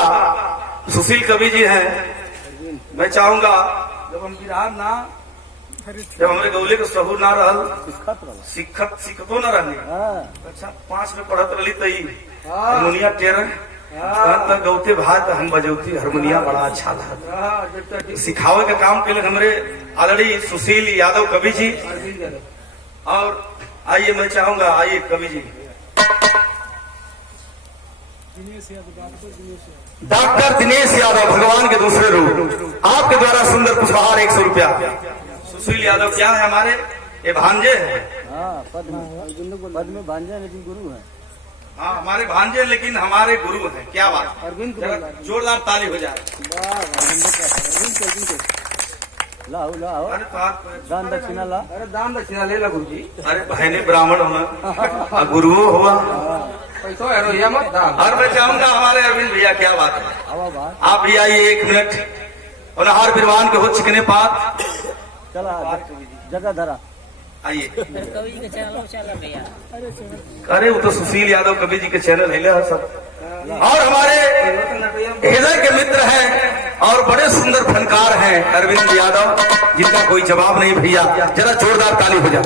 सुशील कवि जी हैं मैं चाहूंगा जब हम गिरार ना जब हमारे गौले के सहूर ना रहल सिखतो ना रहने अच्छा 5 में पढ़त रही तो हारमोनिया टेरह गौते भात हम बजौती हारमोनिया बड़ा अच्छा था सिखावे का काम के लिए हमारे ऑलरेडी सुशील यादव कवि जी और आइए मैं चाहूंगा आइए कवि जी डॉक्टर दिनेश यादव भगवान के दूसरे रूप आपके द्वारा सुंदर पुष्पहार 100 रुपया सुशील यादव क्या है हमारे ये भांजे है पद में भांजे लेकिन गुरु है हाँ हमारे भांजे लेकिन हमारे गुरु हैं क्या बात जोरदार ताली हो जाए लाओ लाओ दान दक्षिणा ला अरे दान दक्षिणा ले ला गुरु जी अरे बहने ब्राह्मण हुआ गुरु हुआ पैसा है रोहिया मत था। और मैं चाहूंगा हमारे अरविंद भैया, क्या बात है, आवा बात आप भी आइए 1 मिनट और हर विद्वान के हो चिकने पात चला जगह धरा आइए। कवि के चैनल चला भैया। अरे वो तो सुशील यादव कवि जी के चैनल है सब, और हमारे हृदय के मित्र हैं और बड़े सुंदर फनकार हैं अरविंद यादव, जिनका कोई जवाब नहीं भैया। जरा जोरदार ताली हो जाए।